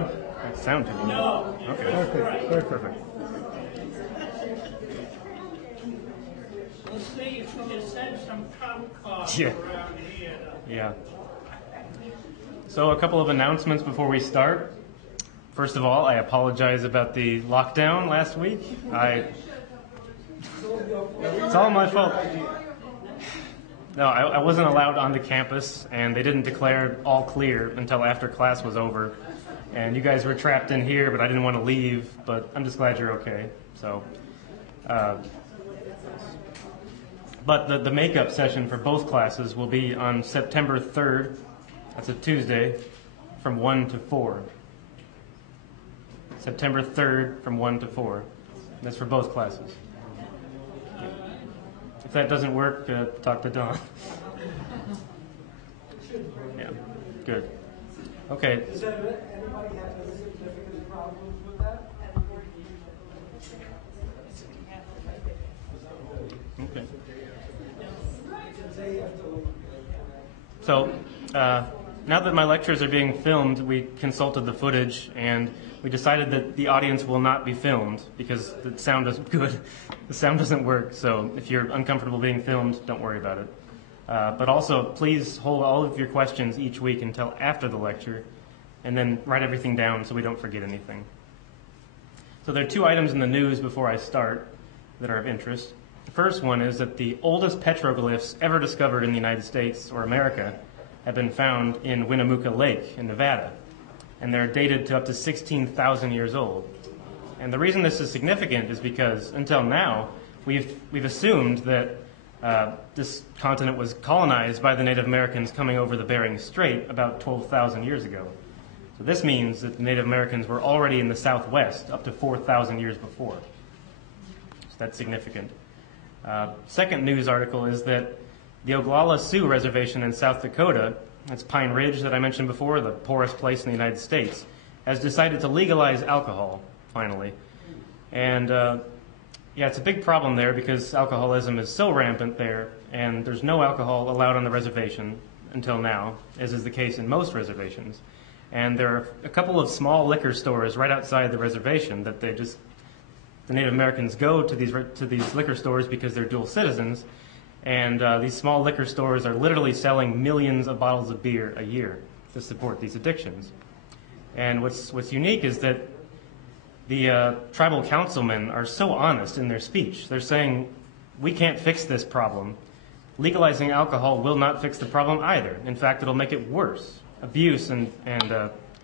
That sound to me. No. Okay. Perfect, perfect. Perfect. Let's see if we can send some trump cards Yeah. around here. Yeah. So a couple of announcements before we start. First of all, I apologize about the lockdown last week. It's all my fault. No, I wasn't allowed onto campus, and they didn't declare all clear until after class was over. And you guys were trapped in here, but I didn't want to leave, but I'm just glad you're okay. So, but the makeup session for both classes will be on September 3rd. That's a Tuesday, from 1 to 4. September 3rd from 1 to 4. That's for both classes. If that doesn't work, talk to Don. Yeah, good. Okay. Does anybody have any significant problems with that? Okay. So, now that my lectures are being filmed, we consulted the footage and we decided that the audience will not be filmed because the sound isn't good. The sound doesn't work, so if you're uncomfortable being filmed, don't worry about it. But also, please hold all of your questions each week until after the lecture, and then write everything down so we don't forget anything. So there are two items in the news before I start that are of interest. The first one is that the oldest petroglyphs ever discovered in the United States or America have been found in Winnemucca Lake in Nevada, and they're dated to up to 16,000 years old. And the reason this is significant is because until now, we've assumed that this continent was colonized by the Native Americans coming over the Bering Strait about 12,000 years ago. So this means that the Native Americans were already in the Southwest up to 4,000 years before. So that's significant. Second news article is that the Oglala Sioux Reservation in South Dakota, that's Pine Ridge that I mentioned before, the poorest place in the United States, has decided to legalize alcohol, finally. And yeah, it's a big problem there because alcoholism is so rampant there, and there's no alcohol allowed on the reservation until now, as is the case in most reservations. And there are a couple of small liquor stores right outside the reservation that the Native Americans go to these liquor stores because they're dual citizens, and these small liquor stores are literally selling millions of bottles of beer a year to support these addictions. And what's unique is that the tribal councilmen are so honest in their speech. They're saying, we can't fix this problem. Legalizing alcohol will not fix the problem either. In fact, it'll make it worse. Abuse and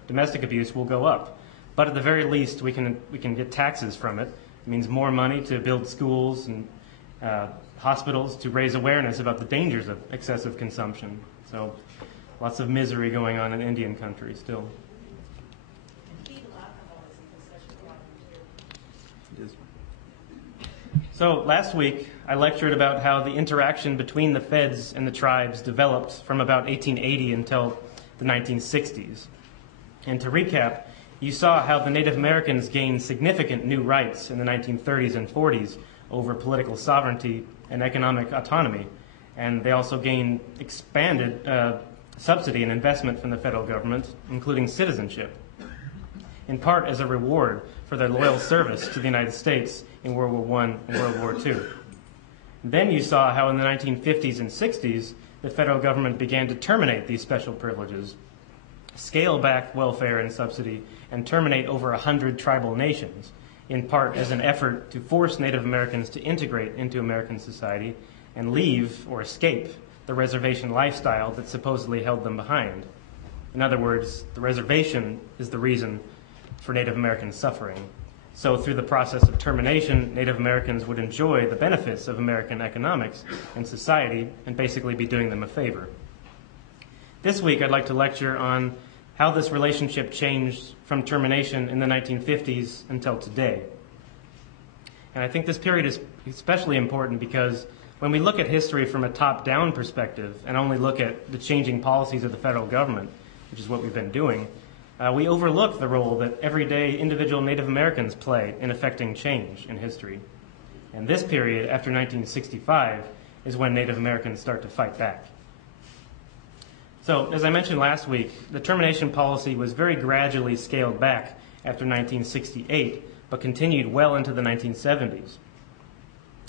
domestic abuse will go up. But at the very least, we can get taxes from it. It means more money to build schools and hospitals to raise awareness about the dangers of excessive consumption. So lots of misery going on in Indian country still. So last week, I lectured about how the interaction between the feds and the tribes developed from about 1880 until the 1960s. And to recap, you saw how the Native Americans gained significant new rights in the 1930s and 40s over political sovereignty and economic autonomy. And they also gained expanded subsidy and investment from the federal government, including citizenship, in part as a reward for their loyal service to the United States in World War I and World War II. Then you saw how in the 1950s and 60s, the federal government began to terminate these special privileges, scale back welfare and subsidy, and terminate over 100 tribal nations, in part as an effort to force Native Americans to integrate into American society and leave or escape the reservation lifestyle that supposedly held them behind. In other words, the reservation is the reason for Native American suffering. So through the process of termination, Native Americans would enjoy the benefits of American economics and society and basically be doing them a favor. This week, I'd like to lecture on how this relationship changed from termination in the 1950s until today. And I think this period is especially important because when we look at history from a top-down perspective and only look at the changing policies of the federal government, which is what we've been doing, we overlook the role that everyday individual Native Americans play in affecting change in history. And this period, after 1965, is when Native Americans start to fight back. So, as I mentioned last week, the termination policy was very gradually scaled back after 1968, but continued well into the 1970s.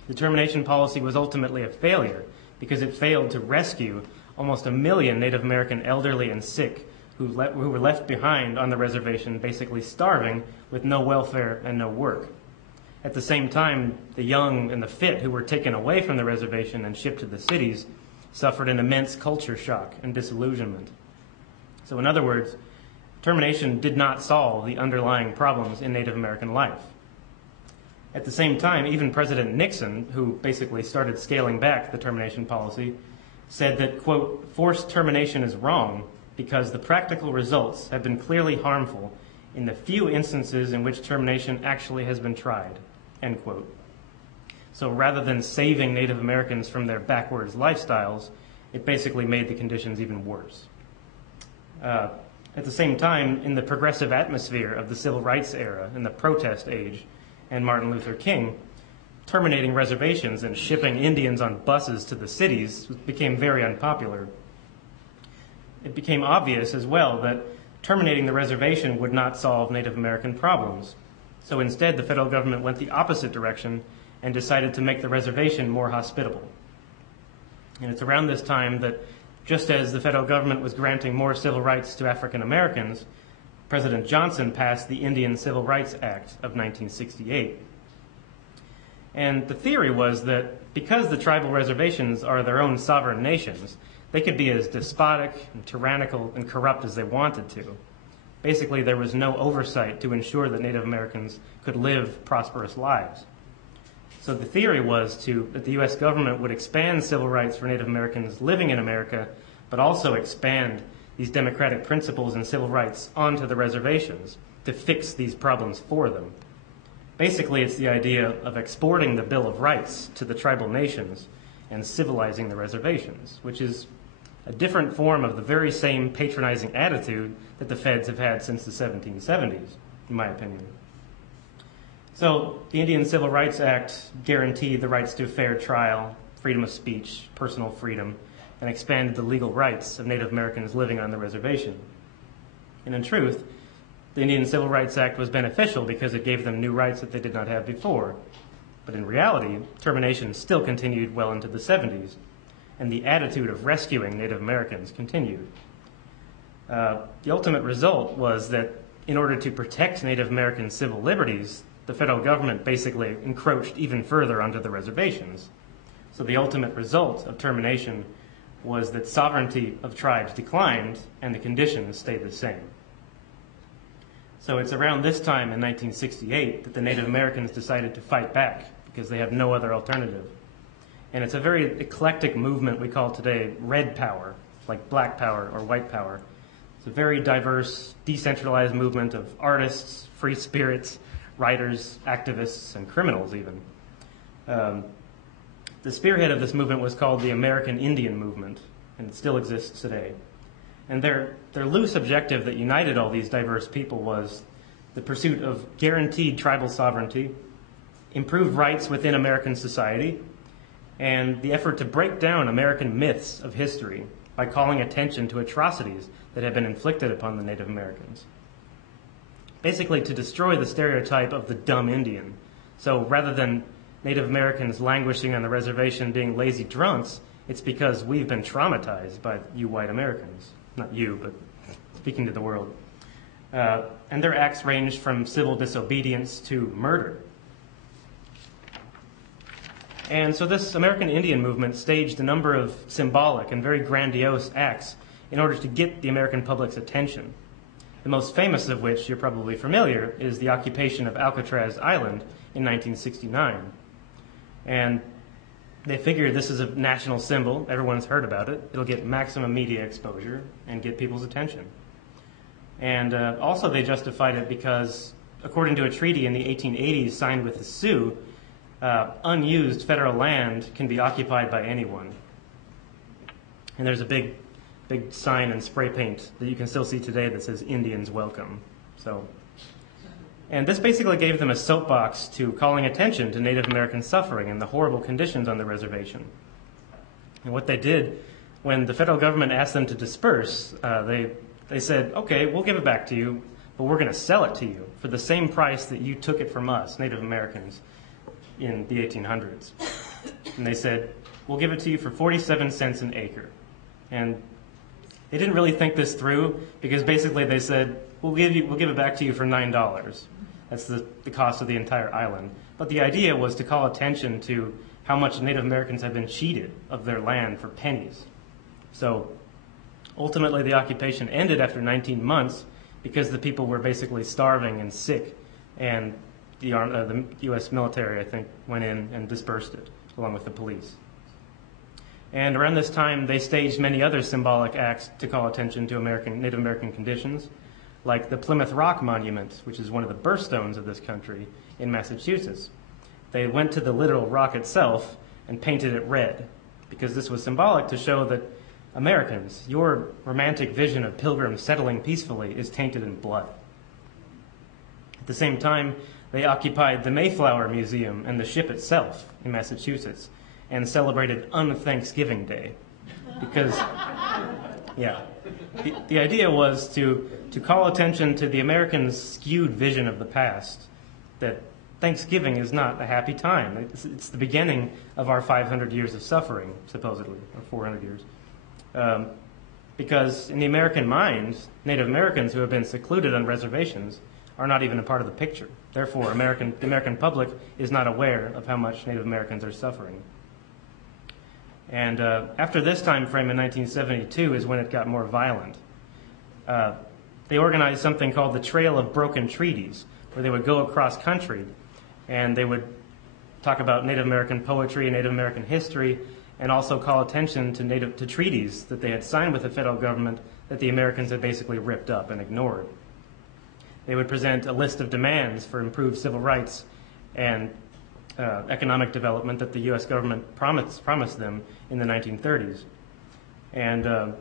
The termination policy was ultimately a failure because it failed to rescue almost 1 million Native American elderly and sick who were left behind on the reservation, basically starving with no welfare and no work. At the same time, the young and the fit who were taken away from the reservation and shipped to the cities suffered an immense culture shock and disillusionment. So in other words, termination did not solve the underlying problems in Native American life. At the same time, even President Nixon, who basically started scaling back the termination policy, said that, quote, "forced termination is wrong because the practical results have been clearly harmful in the few instances in which termination actually has been tried," end quote. So rather than saving Native Americans from their backwards lifestyles, it basically made the conditions even worse. At the same time, in the progressive atmosphere of the civil rights era and the protest age and Martin Luther King, terminating reservations and shipping Indians on buses to the cities became very unpopular. It became obvious as well that terminating the reservation would not solve Native American problems. So instead, the federal government went the opposite direction and decided to make the reservation more hospitable. And it's around this time that, just as the federal government was granting more civil rights to African Americans, President Johnson passed the Indian Civil Rights Act of 1968. And the theory was that because the tribal reservations are their own sovereign nations, they could be as despotic and tyrannical and corrupt as they wanted to. Basically, there was no oversight to ensure that Native Americans could live prosperous lives. So the theory was that the U.S. government would expand civil rights for Native Americans living in America, but also expand these democratic principles and civil rights onto the reservations to fix these problems for them. Basically, it's the idea of exporting the Bill of Rights to the tribal nations and civilizing the reservations, which is a different form of the very same patronizing attitude that the feds have had since the 1770s, in my opinion. So the Indian Civil Rights Act guaranteed the rights to a fair trial, freedom of speech, personal freedom, and expanded the legal rights of Native Americans living on the reservation. And in truth, the Indian Civil Rights Act was beneficial because it gave them new rights that they did not have before. But in reality, termination still continued well into the 70s, and the attitude of rescuing Native Americans continued. The ultimate result was that in order to protect Native American civil liberties, the federal government basically encroached even further onto the reservations. So the ultimate result of termination was that sovereignty of tribes declined and the conditions stayed the same. So it's around this time in 1968 that the Native Americans decided to fight back because they have no other alternative. And it's a very eclectic movement we call today red power, like black power or white power. It's a very diverse, decentralized movement of artists, free spirits, writers, activists, and criminals even. The spearhead of this movement was called the American Indian Movement, and it still exists today. And their loose objective that united all these diverse people was the pursuit of guaranteed tribal sovereignty, improved rights within American society, and the effort to break down American myths of history by calling attention to atrocities that had been inflicted upon the Native Americans. Basically, to destroy the stereotype of the dumb Indian. So rather than Native Americans languishing on the reservation being lazy drunks, it's because we've been traumatized by you white Americans. Not you, but speaking to the world. And their acts ranged from civil disobedience to murder. And so this American Indian movement staged a number of symbolic and very grandiose acts in order to get the American public's attention. The most famous of which, you're probably familiar, is the occupation of Alcatraz Island in 1969. And they figured this is a national symbol, everyone's heard about it, it'll get maximum media exposure and get people's attention. And also they justified it because, according to a treaty in the 1880s signed with the Sioux, unused federal land can be occupied by anyone. And there's a big sign in spray paint that you can still see today that says Indians welcome. And this basically gave them a soapbox to calling attention to Native American suffering and the horrible conditions on the reservation. And what they did when the federal government asked them to disperse, they said, okay, we'll give it back to you, but we're going to sell it to you for the same price that you took it from us, Native Americans, in the 1800s. And they said, we'll give it to you for 47 cents an acre. And they didn't really think this through, because basically they said, we'll give it back to you for $9. That's the cost of the entire island. But the idea was to call attention to how much Native Americans have been cheated of their land for pennies. So ultimately the occupation ended after 19 months because the people were basically starving and sick, and the U.S. military, I think, went in and dispersed it, along with the police. And around this time, they staged many other symbolic acts to call attention to Native American conditions, like the Plymouth Rock Monument, which is one of the birthstones of this country in Massachusetts. They went to the literal rock itself and painted it red, because this was symbolic to show that Americans, your romantic vision of pilgrims settling peacefully is tainted in blood. At the same time, they occupied the Mayflower Museum and the ship itself in Massachusetts and celebrated Un-Thanksgiving Day. Because, yeah, the idea was to call attention to the Americans' skewed vision of the past, that Thanksgiving is not a happy time. It's the beginning of our 500 years of suffering, supposedly, or 400 years. Because in the American mind, Native Americans who have been secluded on reservations are not even a part of the picture. Therefore, the American public is not aware of how much Native Americans are suffering. And after this time frame in 1972 is when it got more violent. They organized something called the Trail of Broken Treaties, where they would go across country and they would talk about Native American poetry and Native American history, and also call attention to treaties that they had signed with the federal government that the Americans had basically ripped up and ignored. They would present a list of demands for improved civil rights and economic development that the U.S. government promised them in the 1930s. And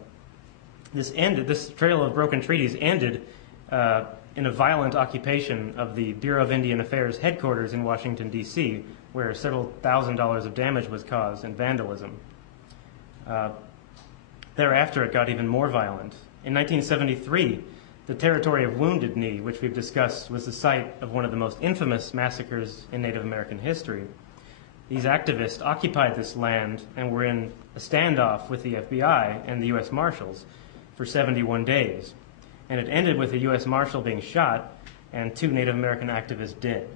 this Trail of Broken Treaties ended in a violent occupation of the Bureau of Indian Affairs headquarters in Washington, D.C., where several $1,000s of damage was caused and vandalism. Thereafter, it got even more violent. In 1973, the territory of Wounded Knee, which we've discussed, was the site of one of the most infamous massacres in Native American history. These activists occupied this land and were in a standoff with the FBI and the U.S. Marshals for 71 days. And it ended with a U.S. Marshal being shot and 2 Native American activists dead.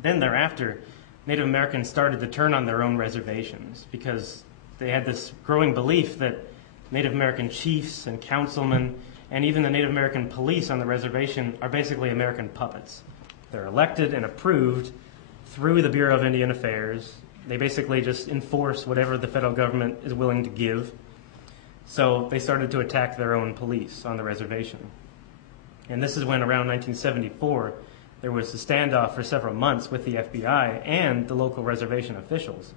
Then thereafter, Native Americans started to turn on their own reservations because they had this growing belief that Native American chiefs and councilmen and even the Native American police on the reservation are basically American puppets. They're elected and approved through the Bureau of Indian Affairs. They basically just enforce whatever the federal government is willing to give. So they started to attack their own police on the reservation. And this is when, around 1974, there was a standoff for several months with the FBI and the local reservation officials.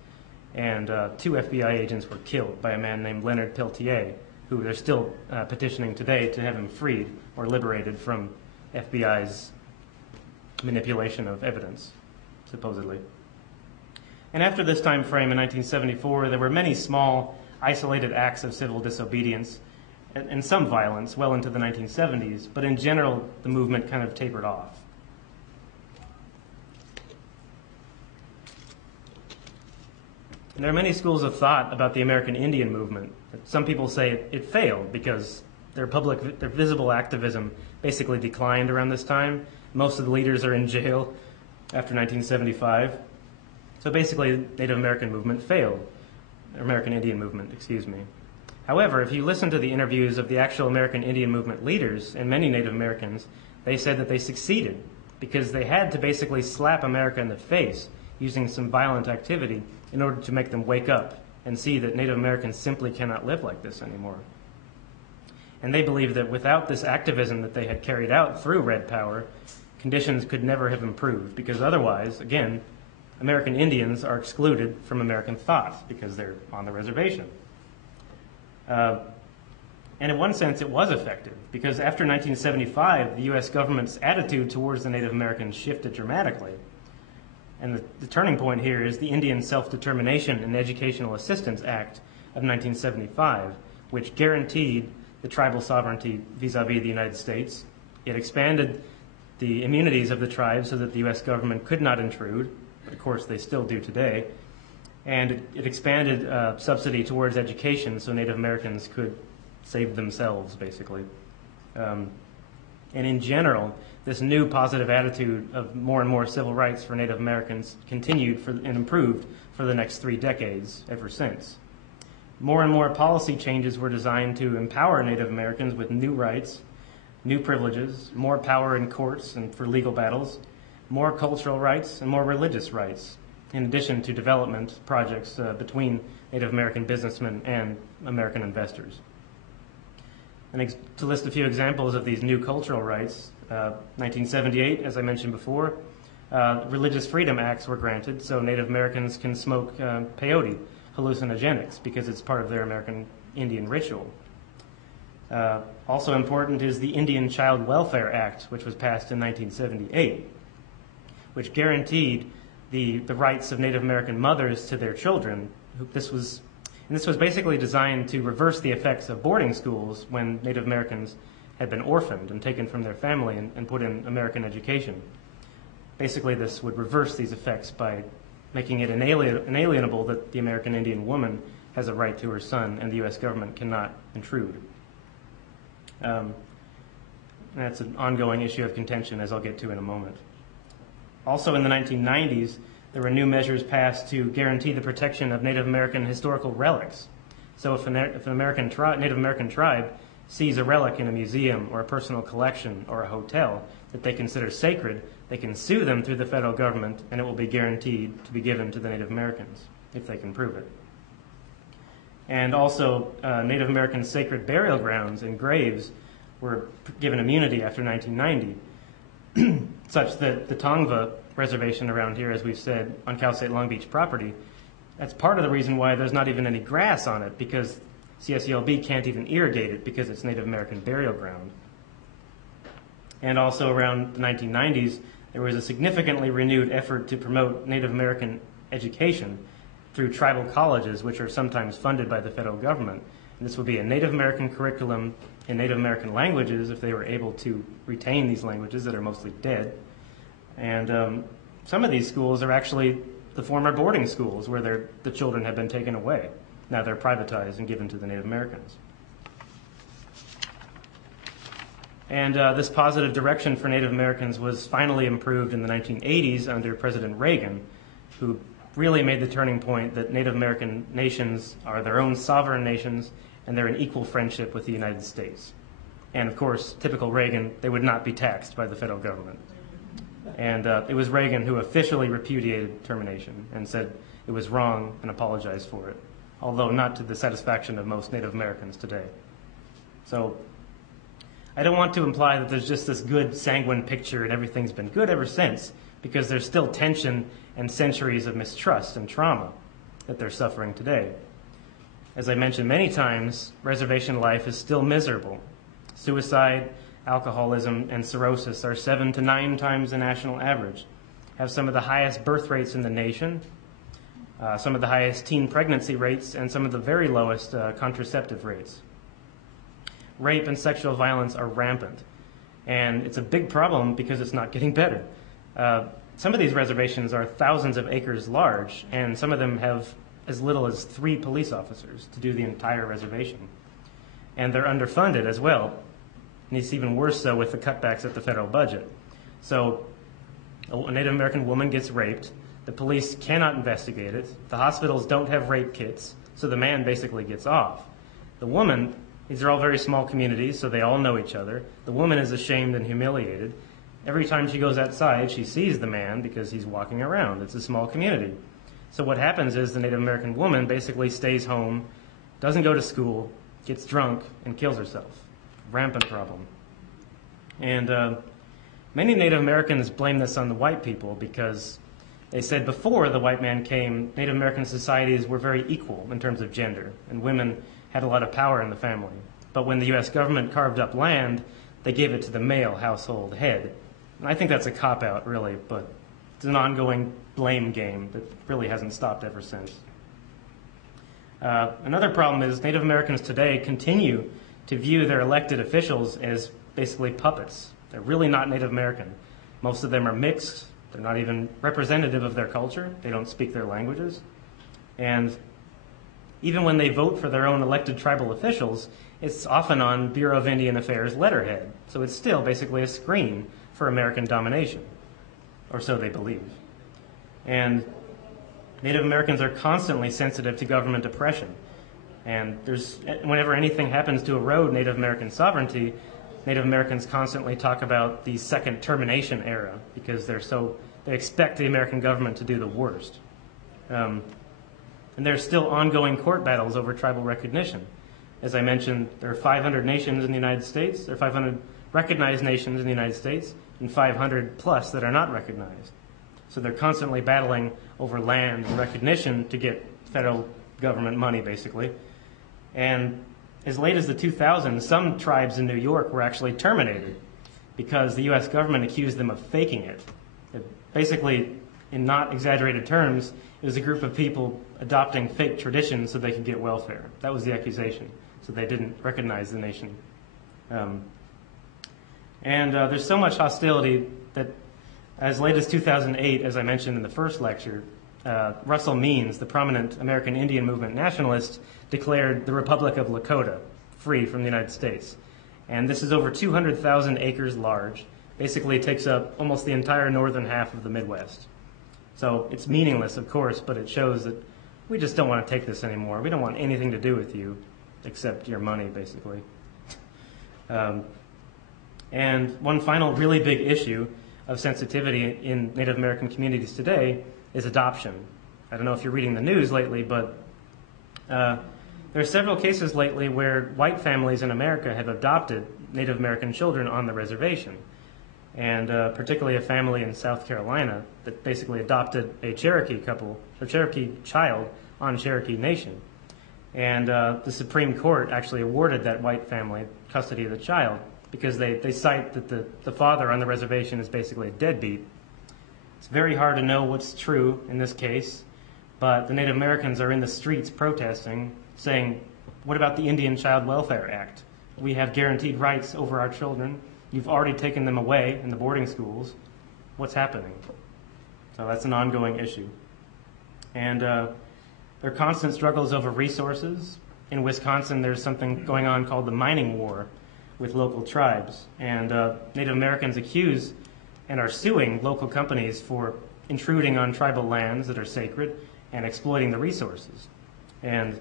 And 2 FBI agents were killed by a man named Leonard Peltier, who they're still petitioning today to have him freed or liberated from FBI's manipulation of evidence, supposedly. And after this time frame in 1974, there were many small, isolated acts of civil disobedience and some violence well into the 1970s, but in general, the movement kind of tapered off. And there are many schools of thought about the American Indian movement. Some people say it failed because their visible activism basically declined around this time. Most of the leaders are in jail after 1975. So basically, the Native American movement failed. American Indian movement, excuse me. However, if you listen to the interviews of the actual American Indian movement leaders and many Native Americans, they said that they succeeded because they had to basically slap America in the face using some violent activity in order to make them wake up and see that Native Americans simply cannot live like this anymore. And they believed that without this activism that they had carried out through Red Power, conditions could never have improved, because otherwise, again, American Indians are excluded from American thought because they're on the reservation. And in one sense, it was effective, because after 1975, the U.S. government's attitude towards the Native Americans shifted dramatically. And the turning point here is the Indian Self-Determination and Educational Assistance Act of 1975, which guaranteed the tribal sovereignty vis-a-vis the United States. It expanded the immunities of the tribes so that the U.S. government could not intrude, but of course they still do today. And it expanded subsidy towards education so Native Americans could save themselves, basically. And in general, this new positive attitude of more and more civil rights for Native Americans continued and improved for the next 3 decades ever since. More and more policy changes were designed to empower Native Americans with new rights, new privileges, more power in courts and for legal battles, more cultural rights, and more religious rights, in addition to development projects between Native American businessmen and American investors. And to list a few examples of these new cultural rights, 1978, as I mentioned before, religious freedom acts were granted, so Native Americans can smoke peyote, hallucinogenics, because it's part of their American Indian ritual. Also important is the Indian Child Welfare Act, which was passed in 1978, which guaranteed the rights of Native American mothers to their children. This was basically designed to reverse the effects of boarding schools when Native Americans had been orphaned and taken from their family and put in American education. Basically, this would reverse these effects by making it inalienable that the American Indian woman has a right to her son and the U.S. government cannot intrude. That's an ongoing issue of contention, as I'll get to in a moment. Also in the 1990s, there were new measures passed to guarantee the protection of Native American historical relics. So if an Native American tribe sees a relic in a museum or a personal collection or a hotel that they consider sacred, they can sue them through the federal government, and it will be guaranteed to be given to the Native Americans if they can prove it. And also, Native American sacred burial grounds and graves were given immunity after 1990, such that the Tongva reservation around here, as we've said, on Cal State Long Beach property, that's part of the reason why there's not even any grass on it, because CSULB can't even irrigate it because it's Native American burial ground. And also around the 1990s, there was a significantly renewed effort to promote Native American education through tribal colleges, which are sometimes funded by the federal government. And this would be a Native American curriculum in Native American languages if they were able to retain these languages that are mostly dead. And some of these schools are actually the former boarding schools where the children have been taken away. Now they're privatized and given to the Native Americans. And this positive direction for Native Americans was finally improved in the 1980s under President Reagan, who really made the turning point that Native American nations are their own sovereign nations and they're in equal friendship with the United States. And of course, typical Reagan, they would not be taxed by the federal government. And it was Reagan who officially repudiated termination and said it was wrong and apologized for it, although not to the satisfaction of most Native Americans today. So I don't want to imply that there's just this good sanguine picture and everything's been good ever since, because there's still tension and centuries of mistrust and trauma that they're suffering today. As I mentioned many times, reservation life is still miserable. Suicide, alcoholism, and cirrhosis are 7 to 9 times the national average, have some of the highest birth rates in the nation, some of the highest teen pregnancy rates, and some of the very lowest contraceptive rates. Rape and sexual violence are rampant, and it's a big problem because it's not getting better. Some of these reservations are thousands of acres large, and some of them have as little as 3 police officers to do the entire reservation. And they're underfunded as well. And it's even worse so with the cutbacks at the federal budget. So a Native American woman gets raped, the police cannot investigate it, the hospitals don't have rape kits, so the man basically gets off. The woman, these are all very small communities, so they all know each other. The woman is ashamed and humiliated. Every time she goes outside, she sees the man because he's walking around. It's a small community. So what happens is the Native American woman basically stays home, doesn't go to school, gets drunk, and kills herself. Rampant problem. And many Native Americans blame this on the white people because they said before the white man came, Native American societies were very equal in terms of gender, and women had a lot of power in the family. But when the U.S. government carved up land, they gave it to the male household head. And I think that's a cop-out, really, but it's an ongoing blame game that really hasn't stopped ever since. Another problem is Native Americans today continue to view their elected officials as basically puppets. They're really not Native American. Most of them are mixed. They're not even representative of their culture. They don't speak their languages. And even when they vote for their own elected tribal officials, it's often on Bureau of Indian Affairs letterhead. So it's still basically a screen for American domination, or so they believe. And Native Americans are constantly sensitive to government oppression. And whenever anything happens to erode Native American sovereignty, Native Americans constantly talk about the second termination era because they expect the American government to do the worst. And there's still ongoing court battles over tribal recognition. As I mentioned, there are 500 nations in the United States. There are 500 recognized nations in the United States and 500 plus that are not recognized. So they're constantly battling over land and recognition to get federal government money, basically. And as late as the 2000s, some tribes in New York were actually terminated because the U.S. government accused them of faking it. Basically, in not exaggerated terms, it was a group of people adopting fake traditions so they could get welfare. That was the accusation. So they didn't recognize the nation. There's so much hostility that as late as 2008, as I mentioned in the first lecture, Russell Means, the prominent American Indian movement nationalist, declared the Republic of Lakota free from the United States. And this is over 200,000 acres large. Basically, it takes up almost the entire northern half of the Midwest. So it's meaningless, of course, but it shows that we just don't want to take this anymore. We don't want anything to do with you except your money, basically. And one final really big issue of sensitivity in Native American communities today is adoption. I don't know if you're reading the news lately, but there are several cases lately where white families in America have adopted Native American children on the reservation. And particularly a family in South Carolina that basically adopted a Cherokee child on Cherokee Nation. And the Supreme Court actually awarded that white family custody of the child because they cite that the father on the reservation is basically a deadbeat. It's very hard to know what's true in this case, but the Native Americans are in the streets protesting, saying, what about the Indian Child Welfare Act? We have guaranteed rights over our children. You've already taken them away in the boarding schools. What's happening? So that's an ongoing issue. And there are constant struggles over resources. In Wisconsin, there's something going on called the mining war with local tribes. And Native Americans accuse and are suing local companies for intruding on tribal lands that are sacred and exploiting the resources. And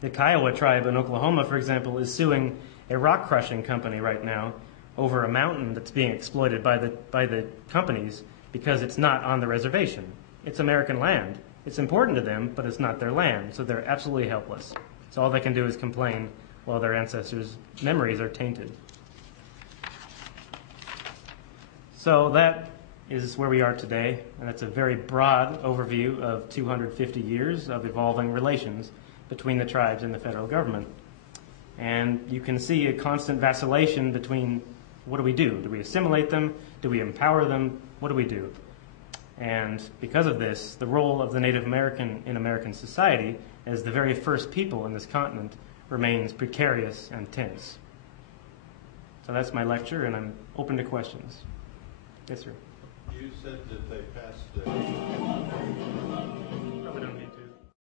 the Kiowa tribe in Oklahoma, for example, is suing a rock crushing company right now over a mountain that's being exploited by the companies because it's not on the reservation. It's American land. It's important to them, but it's not their land, so they're absolutely helpless. So all they can do is complain while their ancestors' memories are tainted. So that is where we are today, and that's a very broad overview of 250 years of evolving relations between the tribes and the federal government. And you can see a constant vacillation between what do we do? Do we assimilate them? Do we empower them? What do we do? And because of this, the role of the Native American in American society as the very first people in this continent remains precarious and tense. So that's my lecture, and I'm open to questions. Yes, sir. You said that they passed Probably don't need